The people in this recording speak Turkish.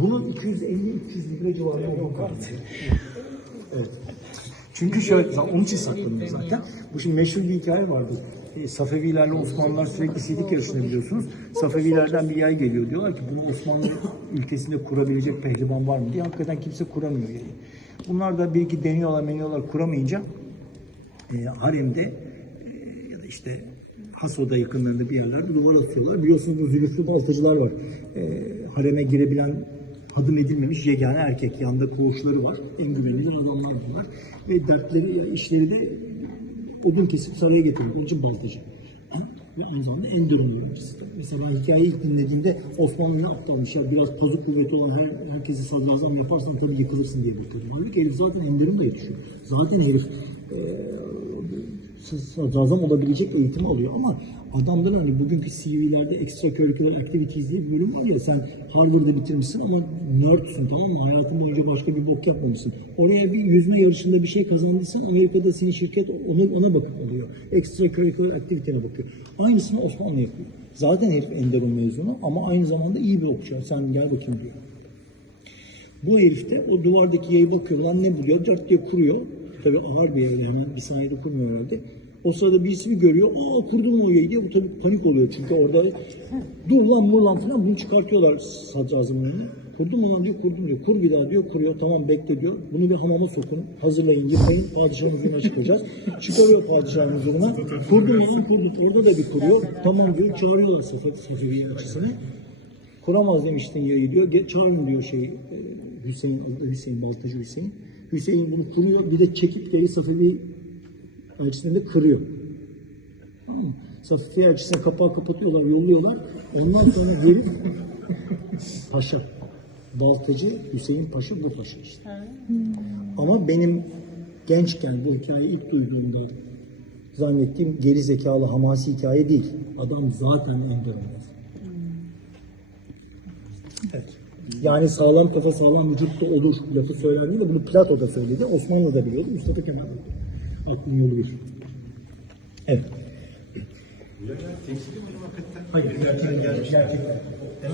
Bunun 250-300 lira civarında olduğu kanıtı. Evet. Çünkü şöyle, onun için saklanıyor zaten. Bu şimdi meşhur bir hikaye vardı. E, Safevilerle Osmanlılar sürekli sidik yarışını biliyorsunuz. Safevilerden bir yay geliyor. Diyorlar ki bunu Osmanlı ülkesinde kurabilecek pehlivan var mı diye. Hakikaten kimse kuramıyor yayı. Bunlar da bir iki deniyorlar, meniyorlar kuramayınca e, haremde e, ya da işte Haso'da yakınlarında bir yerlerde duvar atıyorlar. Biliyorsunuz bu zülüflü baltacılar var. E, hareme girebilen adım edilmemiş yegane erkek. Yanında koğuşları var. En güvenilir adamlar bunlar. Ve dertleri, işleri de odun kesip saraya getiriyor. Onun için baltacı. Ve aynı zamanda en dönüm de. Mesela ben hikayeyi ilk dinlediğimde Osmanlı ne aptalmış ya biraz pozuk kuvveti olan her, herkesi sadrazam yaparsan tabii yıkılırsın diye bekliyordum. Halbuki herif zaten Enderun'da yetişiyor. Zaten herif sadrazam olabilecek eğitimi alıyor ama adamdan hani bugünkü CV'lerde extracurricular activities diye bir bölüm var ya sen Harvard'ı bitirmişsin ama nerdsin tamam mı? Hayatın boyunca başka bir bok yapmamışsın. Oraya bir yüzme yarışında bir şey kazandıysan Amerika'da senin şirket ona, ona bakıp alıyor. Extracurricular activity'ne bakıyor. Aynısını Osmanlı yapıyor. Zaten herif Enderun mezunu ama aynı zamanda iyi bir okçu. Sen gel bakayım diyor. Bu herif de o duvardaki yayı bakıyor lan ne buluyor dört diye kuruyor. Tabii ağır bir yay yani bir saniyede kurmuyor herhalde. O sırada birisi bir görüyor. Aa kurdum o yayı diye bu tabii panik oluyor çünkü orada dur lan mur lan falan bunu çıkartıyorlar sadrazamın önüne. Kurdum mu lan diyor kurdum diyor. Kur bir daha diyor kuruyor tamam bekle diyor. Bunu bir hamama sokun hazırlayın yıkayın padişahın huzuruna çıkacağız. Çıkarıyor padişahın huzuruna. Kurdum lan kurdum. Orada da bir kuruyor. Tamam diyor çağırıyorlar Safet Safeviye açısını. Kuramaz demiştin yayı diyor. Çağırın diyor şey e, Hüseyin, Hüseyin, Baltacı Hüseyin. Hüseyin bunu kuruyor. Bir de çekip yayı Safevi elçisine de kırıyor. Mı? Safevi elçisine kapağı kapatıyorlar, yolluyorlar. Ondan sonra gelip Paşa. Baltacı Hüseyin Paşa bu paşa işte. Ama benim gençken bu hikayeyi ilk duyduğumda zannettiğim geri zekalı hamasi hikaye değil. Adam zaten Enderun'da. Evet. Yani sağlam kafa sağlam vücut da olur lafı söylendi de bunu Plato da söyledi. Osmanlı da biliyordu. Mustafa Kemal. Aklın yolu bir. Evet. Hayır, gerçekten gerçekten. Evet.